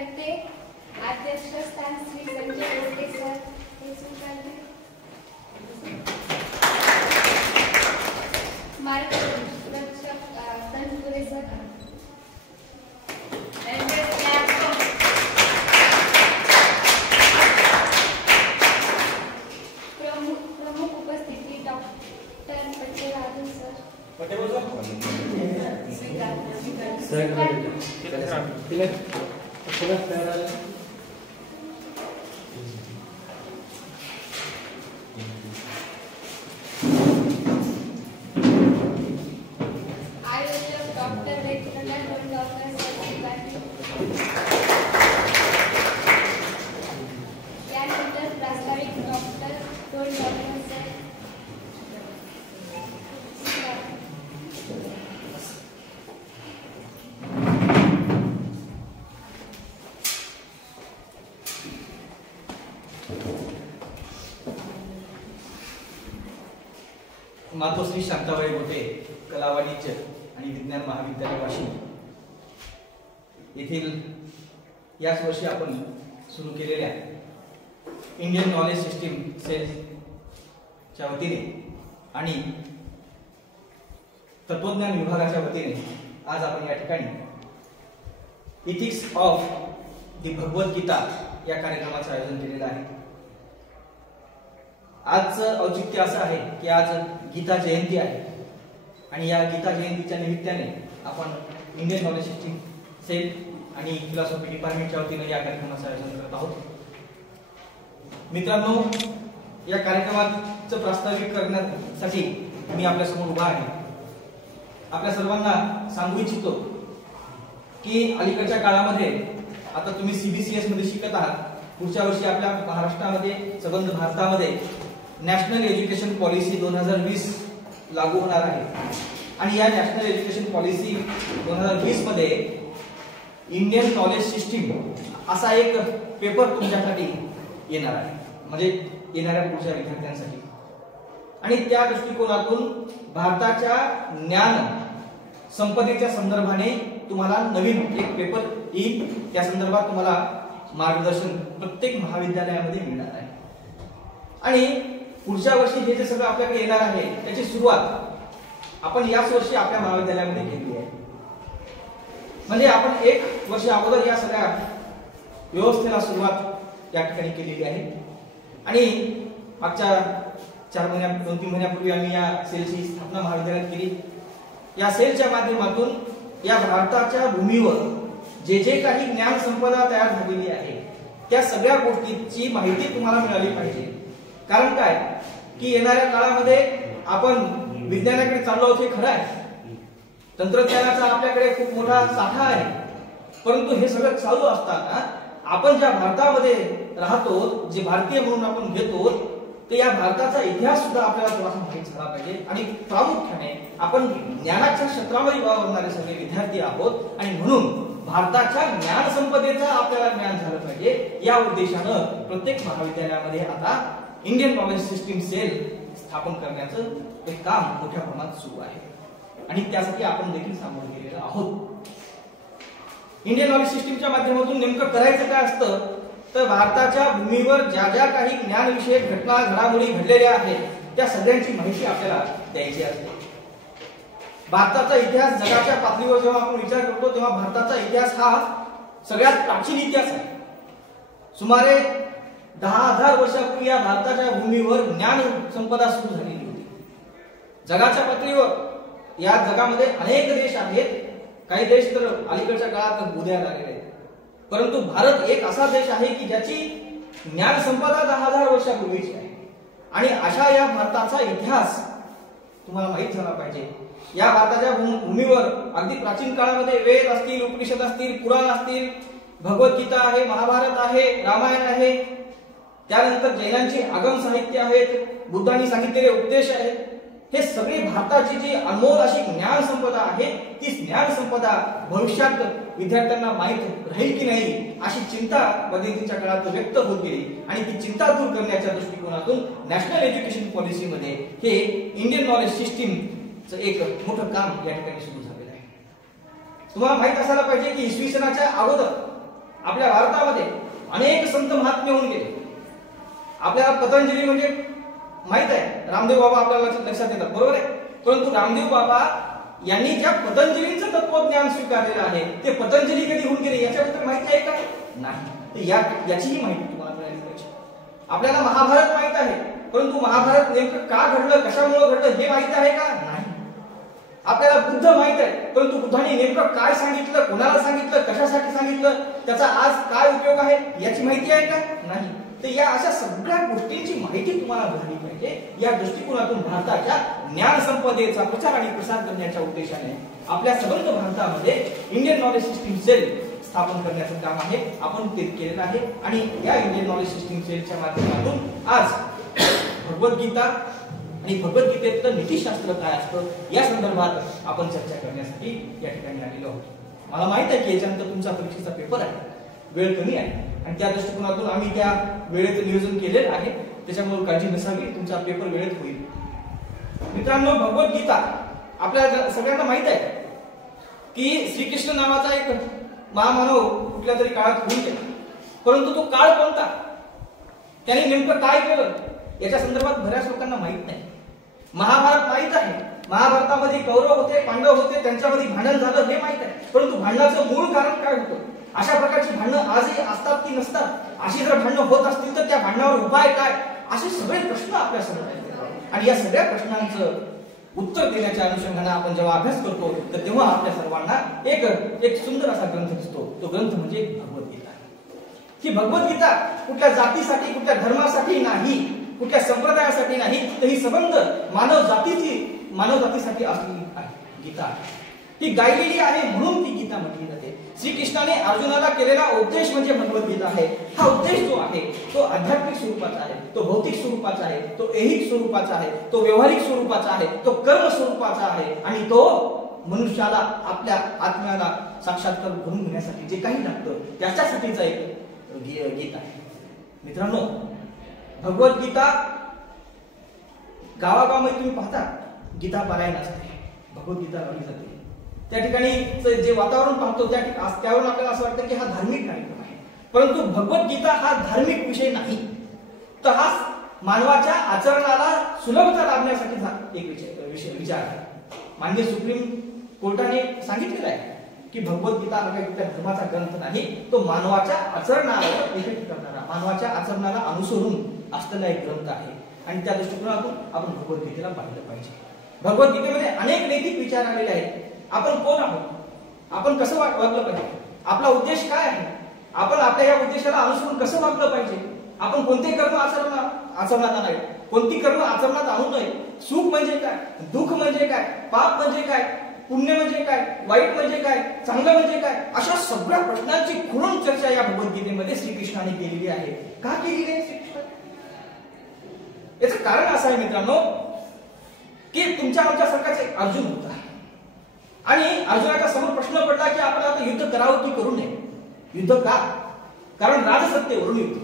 करते अध्यक्षस्थान श्री संजय बोलते सर हे स्वीकारते। मार्गदर्शक तनपुरे सर। प्रमुख उपस्थिती डॉक्टर पटेल सर। आयोजक डॉक्टर वेंकटरमण डॉक्टर यानंतर प्रास्ताविक डॉक्टर डॉक्टर सर। मातोश्री शांताबाई गोटे कला वाणिज्य आणि विज्ञान महाविद्यालय वाशिम येथील याच वर्षी आपण सुरू केलेल्या इंडियन नॉलेज सिस्टीम सेलच्या वतीने आणि तत्वज्ञान विभागाच्या वतीने आज आपण या ठिकाणी इथिक्स ऑफ द भगवद्गीता या कार्यक्रमाचं आयोजन केलेलं आहे। आजचं औचित्य असं आहे की आज गीता जयंती आहे आणि या गीता जयंतीच्या निमित्ताने आपण इंडियन नॉलेज सिस्टीम सेल आणि फिलॉसॉफी डिपार्टमेंटच्या वतीने या कार्यक्रमाचं आयोजन करत आहोत। मित्रांनो, या कार्यक्रमाचं प्रास्ताविक करण्यासाठी मी आपल्या समोर उभा आहे। आपल्या सर्वांना सांगू इच्छितो की अलीकडच्या काळामध्ये आता तुम्ही सीबीसीएस मध्ये शिकत आहात। पुढच्या वर्षी आपल्या महाराष्ट्रामध्ये संबंध भारतामध्ये नॅशनल एज्युकेशन पॉलिसी 2020 लागू होणार आहे आणि या नॅशनल एज्युकेशन पॉलिसी 2020 मध्ये इंडियन नॉलेज सिस्टीम असा एक पेपर तुमच्यासाठी येणार आहे, म्हणजे येणाऱ्या पुढच्या विद्यार्थ्यांसाठी। आणि त्या दृष्टिकोनातून भारताच्या ज्ञान संपदेच्या संदर्भाने तुम्हाला नवीन एक पेपर येईल। त्या संदर्भात तुम्हाला मार्गदर्शन प्रत्येक महाविद्यालयामध्ये मिळणार आहे आणि पुढच्या वर्षी जे सगळं आपल्याकडे येणार आहे त्याची सुरुवात आपण याच वर्षी आपल्या महाविद्यालयामध्ये केली आहे। म्हणजे आपण एक वर्ष अगोदर या सगळ्या व्यवस्थेला सुरुवात या ठिकाणी केलेली आहे आणि मागच्या 2-3 महिन्यापूर्वी आम्ही या सेलची स्थापना महाविद्यालयात केली। या सेलच्या माध्यमातून या भारताच्या भूमीवर जे जे काही ज्ञान संपदा तयार झालेली आहे त्या सगळ्या गोष्टींची माहिती तुम्हाला मिळाली पाहिजे। कारण काय की येणाऱ्या काळामध्ये आपण विज्ञानाकडे चाललो आहोत हे खरं आहे, तंत्रज्ञानाचा आपल्याकडे खूप मोठा साठा आहे, परंतु हे सगळं चालू असताना आपण ज्या भारतामध्ये राहतो, जे भारतीय म्हणून आपण घेतो, तर या भारताचा इतिहास सुद्धा आपल्याला थोडासा माहित झाला पाहिजे। आणि प्रामुख्याने आपण ज्ञानाच्या क्षेत्रामध्ये वावरणारे सगळे विद्यार्थी आहोत आणि म्हणून भारताच्या ज्ञान संपदेचं आपल्याला ज्ञान झालं पाहिजे। या उद्देशानं प्रत्येक महाविद्यालयामध्ये आता इंडियन नॉलेज सिस्टीम सेल स्थापन करण्याचं एक काम मोठ्या प्रमाणात सुरू आहे आणि त्यासाठी आपण देखील सामोरे गेलेलो आहोत। इंडियन नॉलेज सिस्टीमच्या माध्यमातून नेमकं करायचं काय असतं तर भारताच्या भूमीवर ज्या ज्या काही ज्ञानविषयक घटना घडामोडी घडलेल्या आहेत त्या सगळ्यांची माहिती आपल्याला द्यायची असते। भारताचा इतिहास जगाच्या पातळीवर जेव्हा आपण विचार करतो तेव्हा भारताचा इतिहास हा सगळ्यात प्राचीन इतिहास आहे। सुमारे 10,000 वर्षापूर्वी या भारताच्या भूमीवर ज्ञान संपदा सुरू झालेली होती। जगाच्या पातळीवर या जगामध्ये अनेक देश आहेत, काही देश तर अलीकडच्या काळात उदयाला आलेले आहेत, परंतु भारत एक असा देश आहे की ज्याची ज्ञान संपदा 10,000 वर्षापूर्वीची आहे आणि अशा या भारताचा इतिहास तुम्हाला माहित झाला पाहिजे। या भारताच्या भूमीवर अगदी प्राचीन काळामध्ये वेद असतील, उपनिषद असतील, पुराण असतील, भगवद्गीता आहे, महाभारत आहे, रामायण आहे, त्यानंतर जैनांची आगम साहित्य आहेत, बुद्धांनी सांगितलेले उपदेश आहेत। हे सगळे भारताची जी अनमोल अशी ज्ञान संपदा आहे ती ज्ञान संपदा भविष्यात विद्यार्थ्यांना माहित राहील की नाही अशी चिंता मध्यंतरीच्या काळात व्यक्त होत गेली आणि ती चिंता दूर करण्याच्या दृष्टिकोनातून नॅशनल एज्युकेशन पॉलिसीमध्ये हे इंडियन नॉलेज सिस्टीमचं एक मोठं काम या ठिकाणी सुरू झालेलं आहे। तुम्हाला माहित असायला पाहिजे की इसवी सनाच्या अगोदर आपल्या भारतामध्ये अनेक संत महात्मे होऊन गेले. आपल्याला पतंजली म्हणजे माहित आहे, रामदेव बाबा आपल्याला लक्षात येतात, बरोबर आहे. परंतु रामदेव बाबा यांनी ज्या पतंजलीचं तत्वज्ञान स्वीकारलेलं आहे ते पतंजली कधी होऊन गेले याच्याबद्दल माहिती आहे का? नाही. तर याचीही माहिती तुम्हाला मिळाली पाहिजे. आपल्याला महाभारत माहित आहे, परंतु महाभारत नेमकं का घडलं, कशामुळे घडलं हे माहित आहे का? नाही. आपल्याला बुद्ध माहित आहे, परंतु बुद्धाने नेमकं काय सांगितलं, कोणाला सांगितलं, कशासाठी सांगितलं, त्याचा आज काय उपयोग आहे याची माहिती आहे का? नाही. तर या अशा सगळ्या गोष्टींची माहिती तुम्हाला मिळाली पाहिजे. या दृष्टिकोनातून भारताच्या ज्ञान संपदेचा प्रचार आणि प्रसार करण्याच्या उद्देशाने आपल्या संबंध भारतामध्ये इंडियन नॉलेज सिस्टीम सेल स्थापन करण्याचं काम आहे, आपण ते केलेलं आहे. आणि या इंडियन नॉलेज सिस्टीम सेलच्या माध्यमातून आज भगवद्गीता आणि भगवद्गीतेतलं नीतिशास्त्र काय असतं या संदर्भात आपण चर्चा करण्यासाठी या ठिकाणी आलेलो आहोत. मला माहित आहे की याच्यानंतर तुमचा परीक्षेचा पेपर आहे, वेळ कमी आहे आणि त्या दृष्टिकोनातून आम्ही त्या वेळेचं नियोजन केलेलं आहे, त्याच्यामुळे काळजी नसावी, तुमचा पेपर वेळेत होईल. मित्रांनो, भगवद्गीता आपल्या सगळ्यांना माहित आहे की श्रीकृष्ण नावाचा एक महामानव कुठल्या तरी काळात होऊन गेला, परंतु तो काळ कोणता, त्याने नेमकं काय केलं याच्या संदर्भात बऱ्याच लोकांना माहित नाही. महाभारत माहित आहे, महाभारतामध्ये कौरव होते, पांडव होते, त्यांच्यामध्ये भांडण झालं हे माहित आहे, परंतु भांडणाचं मूळ कारण काय होतं, अशा प्रकारची भांडणं आजही असतात की नसतात, अशी जर भांडणं होत असतील तर त्या भांडणावर उपाय काय, असे सगळे प्रश्न आपल्या समोर आहेत. आणि या सगळ्या प्रश्नांचं उत्तर देण्याच्या अनुषंगाने आपण जेव्हा अभ्यास करतो तर तेव्हा आपल्या सर्वांना एक सुंदर असा ग्रंथ दिसतो. तो ग्रंथ म्हणजे भगवद्गीता. ही भगवद्गीता कुठल्या जातीसाठी, कुठल्या धर्मासाठी नाही, कुठल्या संप्रदायासाठी नाही, तर ही संबंध मानवजातीसाठी असलेली गीता आहे. ती गायलेली आहे म्हणून ती गीता म्हटली जाते. श्रीकृष्णाने अर्जुनाला केलेला उपदेश म्हणजे भगवद्गीता आहे. हा उपदेश जो आहे तो आध्यात्मिक स्वरूपाचा आहे, तो भौतिक स्वरूपाचा आहे, तो ऐहिक स्वरूपाचा आहे, तो व्यवहारिक स्वरूपाचा आहे, तो कर्म स्वरूपाचा आहे आणि तो मनुष्याला आपल्या आत्म्याला साक्षात्कार करून घेण्यासाठी जे काही लागतं त्याच्यासाठीचा एक गीता आहे. मित्रांनो, भगवद्गीता गावागावामध्ये तुम्ही पाहता गीता पारायण असते, भगवद्गीता लावली जाते. त्या ठिकाणी जे वातावरण पाहतो त्यावरून आपल्याला असं वाटतं की हा धार्मिक कार्यक्रम आहे, परंतु भगवद्गीता हा धार्मिक विषय नाही, तर हा मानवाच्या आचरणाला सुलभता लाभण्यासाठी एक विचार आहे. माननीय सुप्रीम कोर्टाने सांगितलेलं आहे की भगवद्गीता हा काही धर्माचा ग्रंथ नाही, तो मानवाच्या आचरणावर इफेक्ट करणारा, मानवाच्या आचरणाला अनुसरून असलेला एक ग्रंथ आहे. आणि त्या दृष्टिकोनातून आपण भगवद्गीतेला पाहिलं पाहिजे. भगवद्गीतेमध्ये अनेक नैतिक विचार आलेले आहेत. आपण कोण आहोत, आपण कसं वागलं पाहिजे, आपला उद्देश काय आहे, आपण आपल्या या उद्देशाला अनुसरून कसं वागलं पाहिजे, आपण कोणते कर्म आचरणात आणावे, कोणती कर्म आचरणात आणू नये, सुख म्हणजे काय, दुःख म्हणजे काय, पाप म्हणजे काय, पुण्य म्हणजे काय, वाईट म्हणजे काय, चांगलं म्हणजे काय, अशा सगळ्या प्रश्नांची खुलं चर्चा या भगवद्गीतेमध्ये श्रीकृष्णाने केलेली आहे. का केलेली आहे श्रीकृष्णाने? याचं कारण असं आहे मित्रांनो की तुमच्या आमच्यासारखाच एक अर्जुन होता आणि अर्जुनाच्या समोर प्रश्न पडला की आपण आता युद्ध करावं की करू नये. युद्ध का? कारण राजसत्तेवरून युद्ध.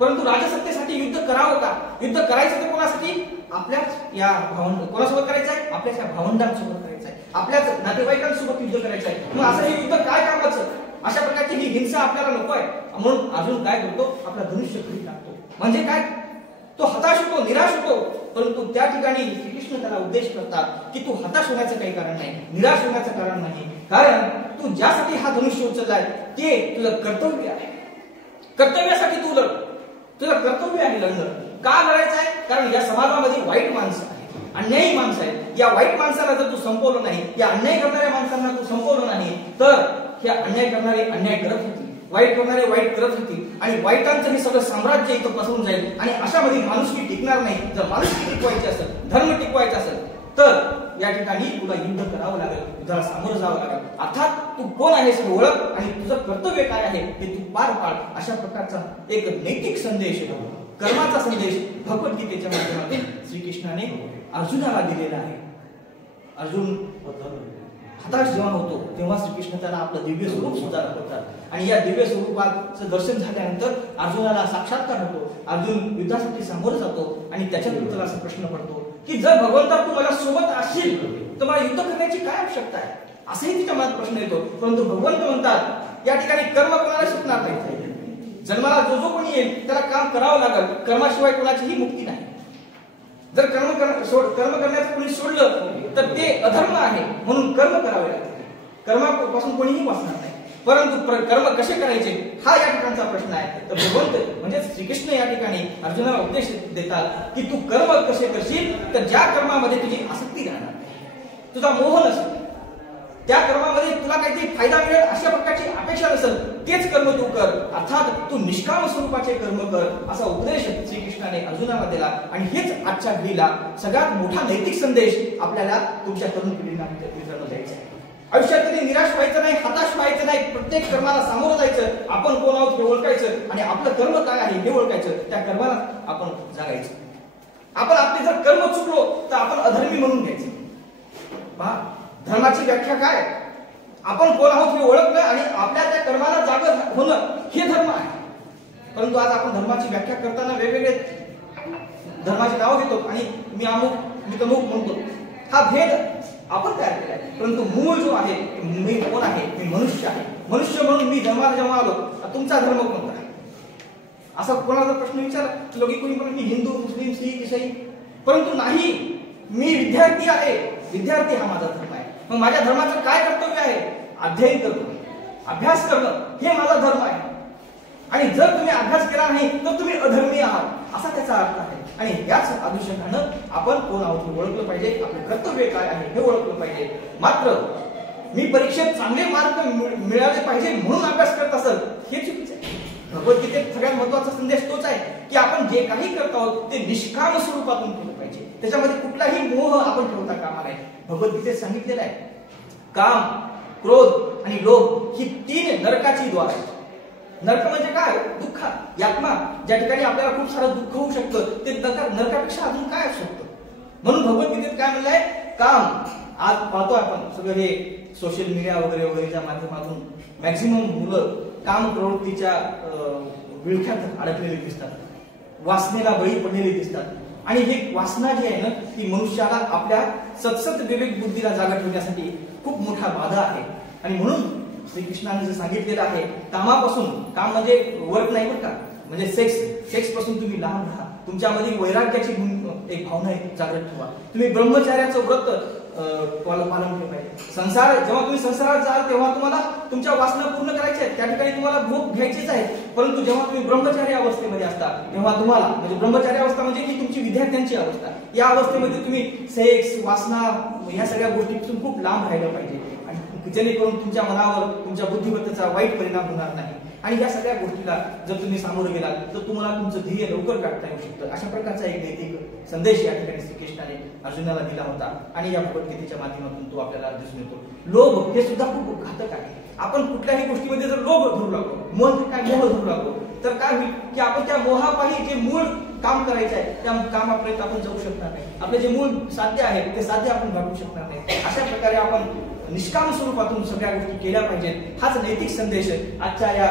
परंतु राजसत्तेसाठी युद्ध करावं का? युद्ध करायचं तर कोणासाठी? आपल्याच या कोणासोबत करायचं आहे? आपल्याच या भावंडांसोबत करायचं आहे, आपल्याच नातेवाईकांसोबत युद्ध करायचं आहे. मग असं हे युद्ध काय कामाचं? अशा प्रकारची ही हिंसा आपल्याला नको आहे. म्हणून अर्जुन काय करतो? आपला धनुष्य खाली टाकतो. म्हणजे काय? तो हताश होतो, निराश होतो. परंतु त्या ठिकाणी श्रीकृष्ण त्याला उपदेश करतात की तू हताश होण्याचं काही कारण नाही, निराश होण्याचं कारण नाही, कारण तू ज्यासाठी हा धनुष्य उचललाय ते तुझं कर्तव्य आहे. कर्तव्यासाठी तू लढ, तुझं कर्तव्य आहे लढणं. का लढायचं आहे? कारण या समाजामध्ये वाईट माणसं आहेत, अन्यायी माणसं आहेत. या वाईट माणसाला जर तू संपवलं नाही, या अन्याय करणाऱ्या माणसांना तू संपवलं नाही तर हे अन्याय करणारे अन्याय करत होते, वाईट करणारे वाईट करत होते आणि वाईटांचं हे सगळं साम्राज्य इथं पसरून जाईल आणि अशामध्ये माणुसकी टिकणार नाही. जर माणुसकी टिकवायची असेल, धर्म टिकवायचा असेल तर या ठिकाणी तुला युद्ध करावं लागेल, युद्धाला सामोरं जावं लागेल. अर्थात तू कोण आहेस हे ओळख आणि तुझं कर्तव्य काय आहे हे तू पार पाड. अशा प्रकारचा एक नैतिक संदेश, कर्माचा संदेश भगवद्गीतेच्या माध्यमातून श्रीकृष्णाने अर्जुनाला दिलेला आहे. अर्जुन हताश जेव्हा होतो तेव्हा श्रीकृष्ण त्याला आपलं दिव्य स्वरूप सुद्धा दाखवतात आणि या दिव्य स्वरूपाचं दर्शन झाल्यानंतर अर्जुनाला साक्षात्कार होतो. अर्जुन युद्धासाठी सामोरं जातो आणि त्याच्यातून त्याला असा प्रश्न पडतो की जर भगवंता तू मला सोबत असशील तर मला युद्ध करण्याची काय आवश्यकता आहे? असाही तिच्या मनात प्रश्न येतो. परंतु भगवंत म्हणतात या ठिकाणी कर्म कोणाला सुटणार नाही. जन्माला जो जो कोणी येईल त्याला काम करावं लागेल. कर्माशिवाय कोणाचीही मुक्ती नाही. जर कर्म करण्याचं कोणी सोडलं तर ते अधर्म आहे, म्हणून कर्म करावे लागते. कर्मापासून कोणीही वाचणार नाही. परंतु कर्म कसे करायचे हा या ठिकाणचा प्रश्न आहे. तर भगवंत म्हणजे श्रीकृष्ण या ठिकाणी अर्जुनाला उपदेश देतात की तू कर्म कसे करशील तर ज्या कर्मामध्ये तुझी आसक्ती राहणार नाही, तुझा मोह नसेल, त्या कर्मामध्ये तुला काहीतरी फायदा मिळेल अशा प्रकारची अपेक्षा नसेल, तेच कर्म तू कर. अर्थात तू निष्काम स्वरूपाचे कर्म कर असा उपदेश श्रीकृष्णाने अर्जुनाला दिला. आणि हेच आजच्या घडीला सगळ्यात मोठा नैतिक संदेश आपल्याला तुमच्या तरुण पिढीला द्यायचा आहे. आयुष्यात कधी निराश व्हायचं नाही, हताश व्हायचं नाही. प्रत्येक कर्माला सामोरं जायचं. आपण कोण आहोत हे ओळखायचं आणि आपलं कर्म काय आहे हे ओळखायचं. त्या कर्माला आपण जगायचं. आपण आपले जर कर्म चुकलो तर आपण अधर्मी म्हणून घ्यायचं. पहा, धर्माची व्याख्या काय? आपण कोण आहोत हे ओळखणं आणि आपल्या त्या कर्माला जागा होणं हे धर्म आहे. परंतु आज आपण धर्माची व्याख्या करताना वेगवेगळे धर्माचे नाव घेतो आणि मी अमुक मी तमुक म्हणतो. हा भेद आपण तयार केलाय. परंतु मूळ जो आहे मी कोण आहे? मी मनुष्य आहे. मनुष्य म्हणून मी जन्माला जेव्हा आलो तुमचा धर्म कोणता आहे असा कोणाचा प्रश्न विचारला लोक कोणी पण मी हिंदू, मुस्लिम, शीख, ईसाई. परंतु नाही, मी विद्यार्थी आहे. विद्यार्थी हा माझा धर्म आहे. मग माझ्या धर्माचं काय कर्तव्य आहे? अध्ययन करणं, अभ्यास करणं हे माझा धर्म आहे. आणि जर तुम्ही अभ्यास केला नाही तर तुम्ही अधर्मी आहात असा त्याचा अर्थ आहे. आणि याच अनुषंगानं आपण कोण आहोत हे ओळखलं पाहिजे. आपले कर्तव्य काय आहे हे ओळखलं पाहिजे. मात्र मी परीक्षेत चांगले मार्क मिळाले पाहिजे म्हणून अभ्यास करत असेल हे चुकीचं आहे. भगवद्गीतेत सगळ्यात महत्वाचा संदेश तोच आहे की आपण जे काही करत आहोत ते निष्काम स्वरूपातून केलं पाहिजे. त्याच्यामध्ये कुठलाही मोह आपण ठेवता कामा नये. भगवद्गीतेत सांगितलेलं आहे काम, क्रोध आणि लोभ ही 3 नरकाची द्वार आहेत. नरक म्हणजे काय? दुःख, यातमा. ज्या ठिकाणी आपल्याला खूप सारं दुःख होऊ शकतं ते नरकापेक्षा अजून काय असू शकतं. म्हणून भगवद्गीतेत काय म्हणलंय? काम. आज पाहतो आपण सगळं हे सोशल मीडिया वगैरे वगैरेच्या माध्यमातून मॅक्झिमम मुलं काम प्रवृत्तीच्या विळख्यात अडकलेली दिसतात. वासनेला बळी पडलेली दिसतात. आणि हे वासना जी आहे ना ती मनुष्याला आपल्या सतसत विवेक बुद्धीला जागा ठेवण्यासाठी खूप मोठा बाधा आहे. आणि म्हणून श्रीकृष्णाने जे सांगितलेलं आहे कामापासून, काम म्हणजे वर्क नाही बरं का, म्हणजे सेक्स पासून तुम्ही लांब राहा. तुमच्यामध्ये वैराग्याची एक भावना जागृत ठेवा. तुम्ही ब्रह्मचार्याचं व्रत पालन केलं पाहिजे. जेव्हा तुम्ही संसारात जाल तेव्हा तुम्हाला तुमच्या वासना पूर्ण करायच्या आहेत. त्या ठिकाणी तुम्हाला भोग घ्यायचीच आहे. परंतु जेव्हा तुम्ही ब्रह्मचार्य अवस्थेमध्ये असता तेव्हा तुम्हाला म्हणजे ब्रह्मचार्य अवस्था म्हणजे ही तुमची विद्यार्थ्यांची अवस्था. या अवस्थेमध्ये तुम्ही सेक्स, वासना या सगळ्या गोष्टीपासून खूप लांब राहिलं पाहिजे. आणि जेणेकरून तुमच्या मनावर, तुमच्या बुद्धीवर त्याचा वाईट परिणाम होणार नाही. आणि या सगळ्या गोष्टीला जर तुम्ही सामोरं गेलात तर तुम्हाला तुमचं ध्येय लवकर गाठता येऊ शकतं. अशा प्रकारचा एक नैतिक संदेश या ठिकाणी श्रीकृष्णाने अर्जुनाला दिला होता. आणि या भगवद्गीतेच्या माध्यमातून तो आपल्याला दिसून येतो. लोभ हे सुद्धा खूप घातक आहे. आपण कुठल्याही गोष्टीमध्ये जर लोभ धरू लागलो, मन काय मोह धरू लागलो तर काय होईल की आपण त्या मोहापायी जे मूळ काम करायचं आहे त्या कामापर्यंत आपण जाऊ शकणार नाही. आपले जे मूळ साध्य आहे ते साध्य आपण गाठू शकणार नाही. अशा प्रकारे आपण निष्काम स्वरूपातून सगळ्या गोष्टी केल्या पाहिजेत. हाच नैतिक संदेश आजच्या या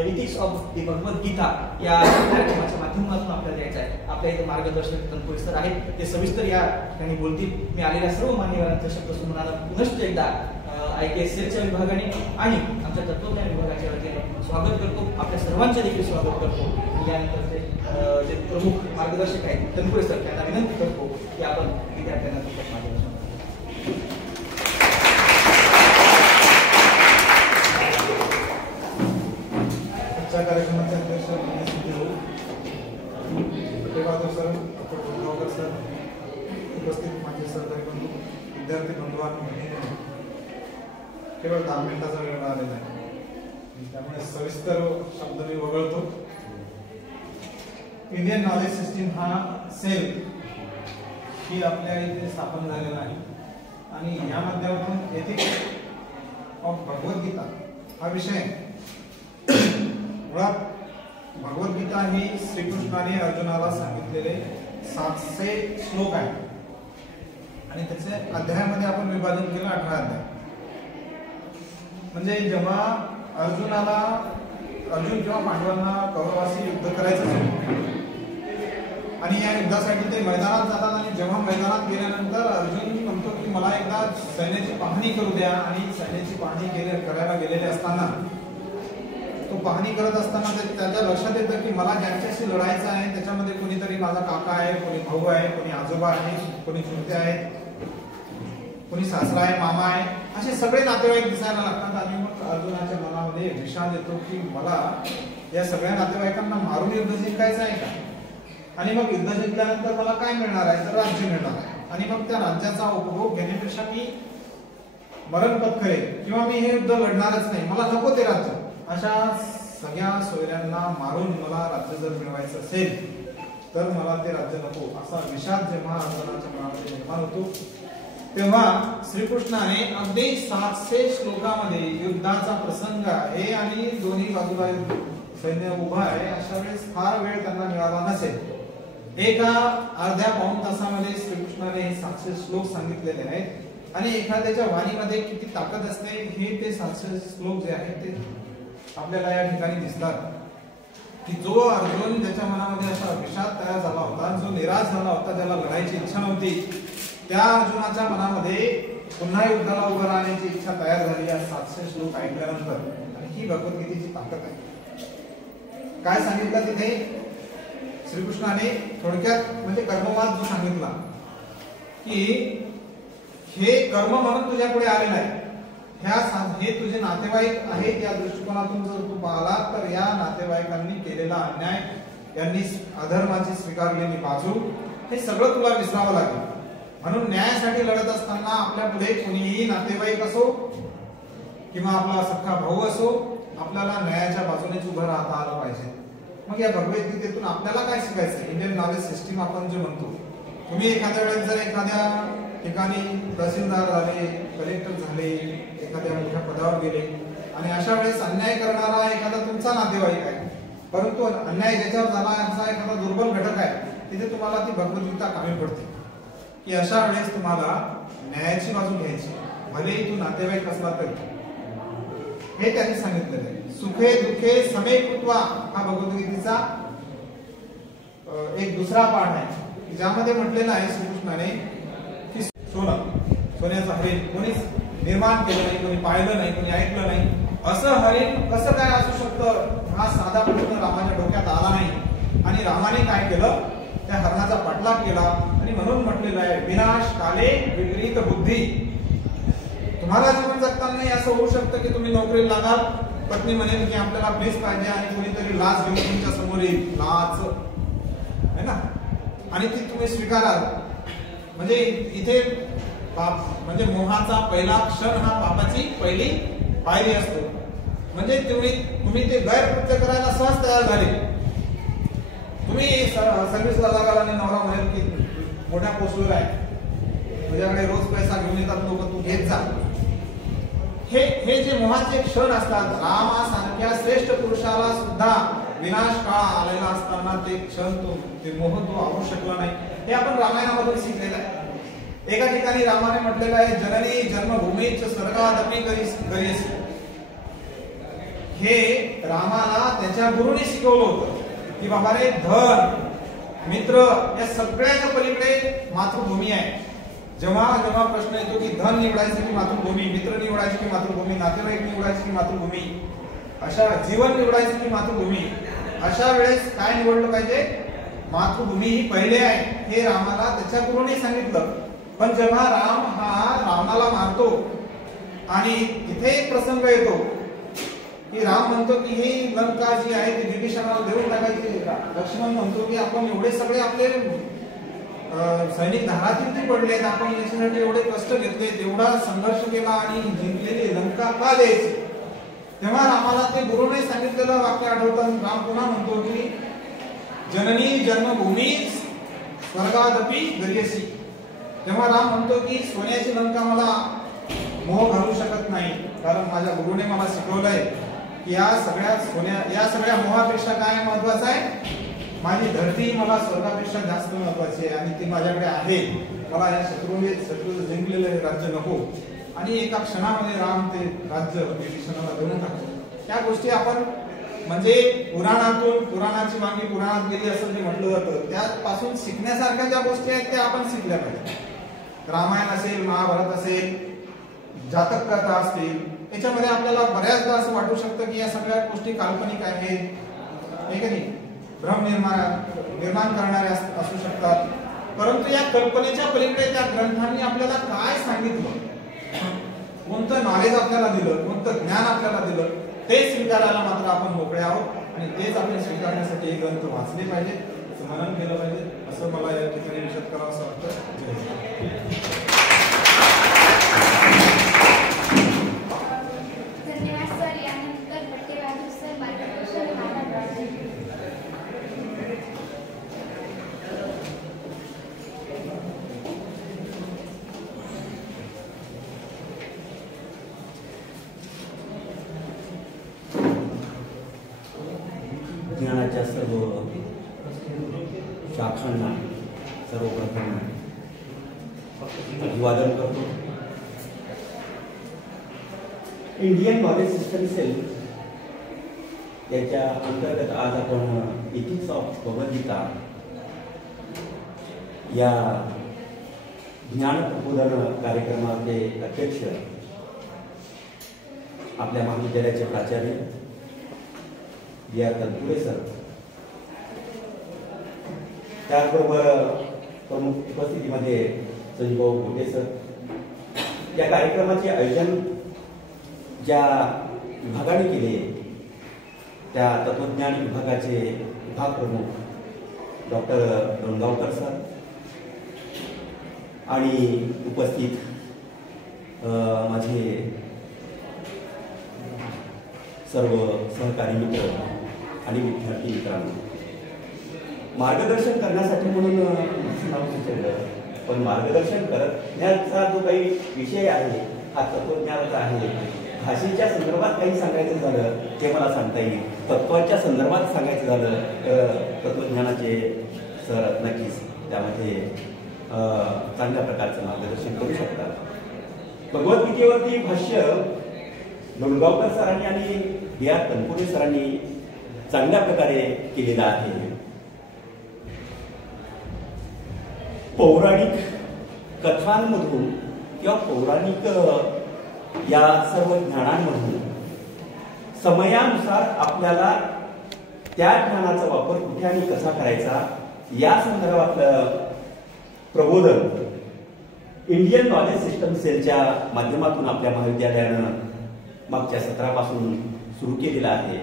इथिक्स ऑफ दी भगवद्गीता या कार्यक्रमाच्या माध्यमातून आपल्याला द्यायचा आहे. आपल्या इथे मार्गदर्शक तनपुरे सर आहेत, ते सविस्तर या ठिकाणी बोलतील. मी आलेल्या सर्व मान्यवरांचा शब्दसंग्रहाला पुनश्च एकदा IKSLच्या विभागाने आणि आमच्या तत्वज्ञान विभागाच्या वतीने स्वागत करतो. आपल्या सर्वांचे देखील स्वागत करतो. त्यानंतर जे प्रमुख मार्गदर्शक आहेत तनपुरे सर त्यांना विनंती करतो की आपण विद्यार्थ्यांना मार्गदर्शन. आजच्या कार्यक्रमाचे अध्यक्ष सर, डॉक्टर सर, उपस्थित माझे सहकारी बंधू, विद्यार्थी बंधू आणि केवळ 10 मिनिटाचा वेळ मिळालेला आहे त्यामुळे सविस्तर शब्द मी वगळतो. इंडियन नॉलेज सिस्टीम हा सेल ही आपल्या इथे स्थापन झालेला आहे आणि या माध्यमातून एथिक्स ऑफ भगवद्गीता हा विषय मुळात भगवद्गीता ही श्रीकृष्णाने अर्जुनाला सांगितलेले 700 श्लोक आहेत आणि त्याचे अध्यायामध्ये आपण विभाजन केलं 18 अध्याय. म्हणजे जेव्हा अर्जुन जेव्हा पांडवांना कौरवाशी युद्ध करायचं आणि या युद्धासाठी ते मैदानात जातात आणि जेव्हा मैदानात गेल्यानंतर अर्जुन म्हणतो की मला एकदा सैन्याची पाहणी करू द्या, आणि सैन्याची पाहणी करायला गेलेले असताना तो पाहणी करत असताना त्याच्या लक्षात येतं की मला ज्यांच्याशी लढायचं आहे त्याच्यामध्ये कोणीतरी माझा काका आहे, कोणी भाऊ आहे, कोणी आजोबा आहे, कोणी चुलते आहेत, कोणी सासरा आहे, मामा आहे, असे सगळे नातेवाईक दिसायला लागतात. आणि मग अर्जुनाच्या मनामध्ये विषाद येतो की मला या सगळ्या नातेवाईकांना मारून युद्ध जिंकायचं आहे का, आणि मग युद्ध जिंकल्यानंतर मला काय मिळणार आहे, तर राज्य मिळणार आहे, आणि मग त्या राज्याचा उपभोग घेण्यापेक्षा मी मरण पत्करेल किंवा मी हे युद्ध लढणारच नाही, मला नको ते राज्य. अशा सगळ्या सोयऱ्यांना मारून मला राज्य जर मिळवायचं असेल तर मला ते राज्य नको, असा विषाद जेव्हा अर्जुनाच्या मनामध्ये निर्माण होतो तेव्हा श्रीकृष्णाने अगदी 700 श्लोकामध्ये युद्धाचा प्रसंग आहे आणि दोन्ही बाजूला सैन्य उभा आहे, अशा वेळेस फार वेळ त्यांना मिळाला नसेल. एका अर्ध्या पाऊण तासामध्ये श्रीकृष्णाने 700 श्लोक सांगितलेले आहेत, आणि एखाद्याच्या वाणीमध्ये किती ताकद असते हे ते 700 श्लोक जे आहेत ते आपल्याला या ठिकाणी दिसतात. की जो अर्जुन ज्याच्या मनामध्ये असा विषाद तयार झाला होता, जो निराश झाला होता, ज्याला लढायची इच्छा नव्हती, त्या अर्जुनाच्या मनामध्ये पुन्हा युद्धाला उभं राहण्याची इच्छा तयार झाली या 700 श्लोक ऐकल्यानंतर. आणि ही भगवद्गीतेची ताकद आहे. काय सांगितलं तिथे श्रीकृष्णाने थोडक्यात, म्हणजे कर्मवाद जो सांगितला की हे कर्म म्हणून तुझ्या पुढे आलेलं आहे, हे तुझे नातेवाईक आहेत, या दृष्टिकोनातून जर तू पाहिला तर या नातेवाईकांनी केलेला अन्याय, यांनी अधर्माची स्वीकारलेली बाजू, हे सगळं तुला विसरावं लागेल. म्हणून न्यायासाठी लढत असताना आपल्या पुढे कोणीही नातेवाईक असो किंवा आपला सख्खा भाऊ असो, आपल्याला न्यायाच्या बाजूनेच उभं राहता आलं पाहिजे. मग या भगवद्गीतेतून आपल्याला काय शिकायचं? इंडियन नॉलेज सिस्टीम आपण जे म्हणतो, तुम्ही एखाद्या वेळेस जर एखाद्या ठिकाणी तहसीलदार झाले, कलेक्टर झाले, एखाद्या मोठ्या पदावर गेले, आणि अशा वेळेस अन्याय करणारा एखादा तुमचा नातेवाईक आहे, परंतु अन्याय ज्याच्यावर झाला असा एखादा दुर्बल घटक आहे, तिथे तुम्हाला ती भगवद्गीता कामी पडते की अशा वेळेस तुम्हाला न्यायाची बाजू घ्यायची, भलेही तू नातेवाईक असला तरी. हे त्यांनी सांगितलेलं आहे. सुखे दुखे समे कृत्वा हा भगवद्गीतेचा एक दुसरा पाठ आहे, ज्यामध्ये म्हटलेलं आहे श्रीकृष्णाने की सोन्याचं हरिण कोणीच निर्माण केलं नाही, कोणी पाहिलं नाही, कोणी ऐकलं नाही, असं हरिण कसं काय असू शकतं, हा साधा प्रश्न रामाच्या डोक्यात आला नाही. आणि रामाने काय केलं, त्या हरणाचा पाठलाग केला, आणि म्हणून म्हटलेलं आहे विनाश काले विपरीत बुद्धी. तुम्हाला जीवन जगताना असं होऊ शकतं की तुम्ही नोकरीला लागाल, पत्नी म्हणेल की आपल्याला प्लीज पाहिजे, आणि कोणीतरी लाच घेऊन तुमच्या समोर येईल, लाच है ना, आणि ती तुम्ही स्वीकाराल. म्हणजे इथे पाप म्हणजे मोहाचा पहिला क्षण हा पापाची पहिली पायरी असतो. म्हणजे तुम्ही ते गैरकृत्य करायला सहज तयार झाले. तुम्ही सर्व्हिसला लागाल आणि नवरा म्हणेल की मोठ्या पोस्टवर आहे, तुझ्याकडे रोज पैसा घेऊन येतात लोक, तू घेत जा. हे जे मोहाचे क्षण असतात, रामासारख्या श्रेष्ठ पुरुषाला सुद्धा विनाश काळ आलेला असताना ते क्षण ते मोह तो आवरू शकला नाही. हे आपण रामायणामधून शिकलेलं आहे. एका ठिकाणी रामाने म्हटलेलं आहे जननी जन्मभूमीच स्वर्गादपि करीसी. हे रामाला त्याच्या गुरुने शिकवलं होतं की बाबा रे, धन मित्र या सगळ्याच्या पलीकडे मातृभूमी आहे. जेव्हा जेव्हा प्रश्न येतो की धन निवडायचं की मातृभूमी, मित्र निवडायची की मातृभूमी, नातेवाईक निवडायची की मातृभूमी, अशा जीवन निवडायचं की मातृभूमी, अशा वेळेस काय निवडलं पाहिजे? मातृभूमी ही पहिले आहे, हे रामाला त्याच्या गुरुने सांगितलं. पण जेव्हा राम हा रावणाला मारतो आणि तिथे एक प्रसंग येतो की राम म्हणतो की ही लंका जी आहे ती विभीषणाला देऊन टाकायची. लक्ष्मण म्हणतो की आपण एवढे सगळे आपले सैनिक धारातीर्थी पडलेत, आपण याच्यासाठी एवढे कष्ट घेतले, तेवढा संघर्ष केला आणि जिंकलेली लंका का द्यायची? तेव्हा रामाला ते गुरुने सांगितलेलं वाक्य आठवतं. राम पुन्हा म्हणतो की जननी जन्मभूमी स्वर्गादपि गरीयसी. तेव्हा राम म्हणतो की सोन्याची लंका मला मोह घालू शकत नाही, कारण माझ्या गुरुने मला शिकवलंय की या सगळ्या मोहापेक्षा काय महत्वाचं आहे? माझी धरती मला स्वर्गापेक्षा जास्त महत्वाची आहे, आणि ती माझ्याकडे आहे. मला या शत्रूने जिंकलेलं हे राज्य नको. आणि एका क्षणामध्ये राम ते राज्य विभीषणाला देऊन टाकतो. त्या गोष्टी आपण म्हणजे पुराणाची वांगी पुराणात गेली असं जे म्हटलं जातं, त्यापासून शिकण्यासारख्या ज्या गोष्टी आहेत त्या आपण शिकल्या पाहिजे. रामायण असेल, महाभारत असेल, जातक कथा असतील, याच्यामध्ये आपल्याला बऱ्याचदा असं वाटू शकतं की या सगळ्या गोष्टी काल्पनिक आहेत, हे की नाही, भ्रम निर्माण करणारे असू शकतात. परंतु या कल्पनेच्या पलीकडे त्या ग्रंथांनी आपल्याला काय सांगितलं, कोणतं नॉलेज आपल्याला दिलं, कोणतं ज्ञान आपल्याला दिलं, ते स्वीकारायला मात्र आपण मोकळे आहोत. आणि तेच आपण स्वीकारण्यासाठी हे ग्रंथ वाचले पाहिजे, मनन केलं पाहिजे, असं मला या ठिकाणी विशद करावं असं वाटतं. धन्यवाद सर. यानंतर बट्टेबहादूर सर मार्गदर्शन ज्ञानाच्या सर्व शाखांना सर्वप्रथम अभिवादन करतो. इंडियन नॉलेज सिस्टम सेल याच्या अंतर्गत आज आपण इथिक्स ऑफ भगवद्गीता या ज्ञान प्रबोधन कार्यक्रमाचे अध्यक्ष आपल्या महाविद्यालयाचे प्राचार्य या तनपुरे सर, त्याचबरोबर प्रमुख उपस्थितीमध्ये संजीवभाऊ घोटे सर, या कार्यक्रमाचे आयोजन ज्या विभागाने केले त्या तत्वज्ञान विभागाचे विभाग प्रमुख डॉक्टर डोणगावकर सर आणि उपस्थित माझे सर्व सहकारी मित्र आणि विद्यार्थी मित्रांनो, मार्गदर्शन करण्यासाठी म्हणून नाव सुचवलं, पण मार्गदर्शन करण्याचा जो काही विषय आहे हा तत्वज्ञानाचा आहे. भाषेच्या संदर्भात काही सांगायचं झालं ते मला सांगता येईल, तत्वाच्या संदर्भात सांगायचं झालं तर तत्वज्ञानाचे सर नक्कीच त्यामध्ये चांगल्या प्रकारचं मार्गदर्शन करू शकतात. भगवद्गीतेवरती भाष्य डोणगावकर सरांनी आणि B.R. तनपुरे सरांनी चांगल्या प्रकारे केलेला आहे. पौराणिक कथांमधून किंवा पौराणिक या सर्व ज्ञानांमधून समयानुसार आपल्याला त्या ज्ञानाचा वापर कुठे आणि कसा करायचा या संदर्भातलं प्रबोधन इंडियन नॉलेज सिस्टम सेलच्या माध्यमातून आपल्या महाविद्यालयानं मागच्या सत्रापासून सुरू केलेला आहे.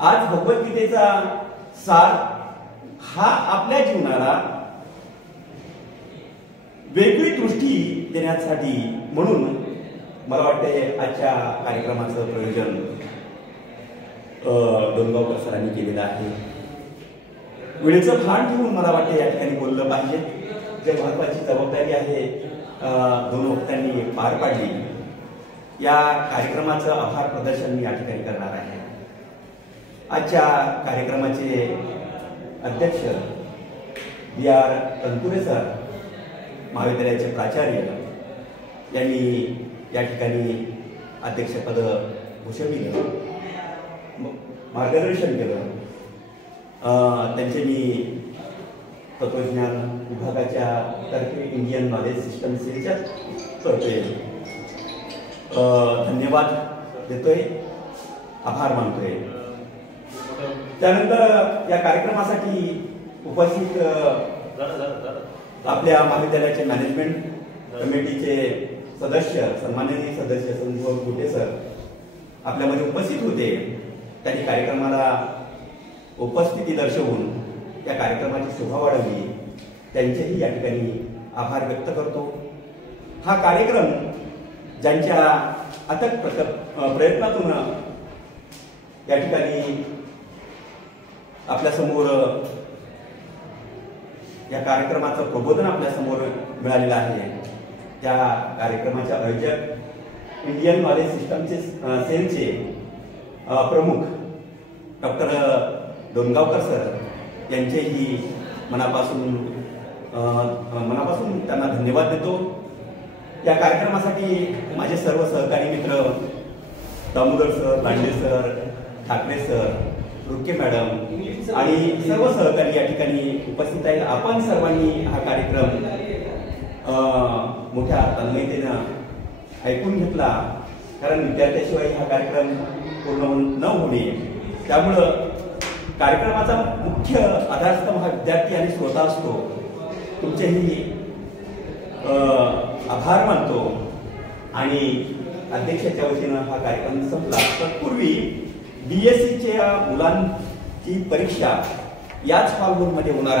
आज भगवद्गीतेचा सार हा आपल्या जीवनाला वेगळी दृष्टी देण्यासाठी म्हणून मला वाटते आजच्या कार्यक्रमाचं प्रयोजन डोणगावकर सरांनी केलेलं आहे. वेळेचं भान ठेवून मला वाटते या ठिकाणी बोललं पाहिजे. जे महत्वाची जबाबदारी आहे दोन वक्त्यांनी पार पाडली. या कार्यक्रमाचं आभार प्रदर्शन मी या ठिकाणी करणार आहे. आजच्या कार्यक्रमाचे अध्यक्ष B.R. तनपुरे सर महाविद्यालयाचे प्राचार्य यांनी या ठिकाणी अध्यक्षपद भूषविलं, मार्गदर्शन केलं. त्यांचे मी तत्वज्ञान विभागाच्या तर्फे इंडियन नॉलेज सिस्टम सेलच्या तर्फे धन्यवाद देतोय, आभार मानतोय. त्यानंतर या कार्यक्रमासाठी उपस्थित आपल्या महाविद्यालयाचे मॅनेजमेंट कमिटीचे सदस्य, सन्माननीय सदस्य संजीवभाऊ घोटे सर आपल्यामध्ये उपस्थित होते. त्यांनी कार्यक्रमाला उपस्थिती दर्शवून या कार्यक्रमाची शोभा वाढवली, त्यांचेही या ठिकाणी आभार व्यक्त करतो. हा कार्यक्रम ज्यांच्या अथक प्रयत्नातून या ठिकाणी आपल्यासमोर या कार्यक्रमाचं प्रबोधन आपल्यासमोर मिळालेलं आहे, त्या कार्यक्रमाचे आयोजक इंडियन नॉलेज सिस्टमचे सेलचे प्रमुख डॉक्टर डोणगावकर सर यांचेही मनापासून त्यांना धन्यवाद देतो. या कार्यक्रमासाठी माझे सर्व सहकारी मित्र Damodar sir, Lande sir, Thackeray sir, रुके मॅडम आणि सर्व सहकारी या ठिकाणी उपस्थित आहेत. आपण सर्वांनी हा कार्यक्रम मोठ्या तन्मयतेनं ऐकून घेतला, कारण विद्यार्थ्याशिवाय हा कार्यक्रम पूर्ण न होणे, त्यामुळं कार्यक्रमाचा मुख्य आधारस्तंभ हा विद्यार्थी आणि श्रोता असतो. तुमचेही आभार मानतो आणि अध्यक्षाच्या वतीनं हा कार्यक्रम संपला. तत्पूर्वी BSCच्या मुलांची परीक्षा याच हॉलमध्ये होणार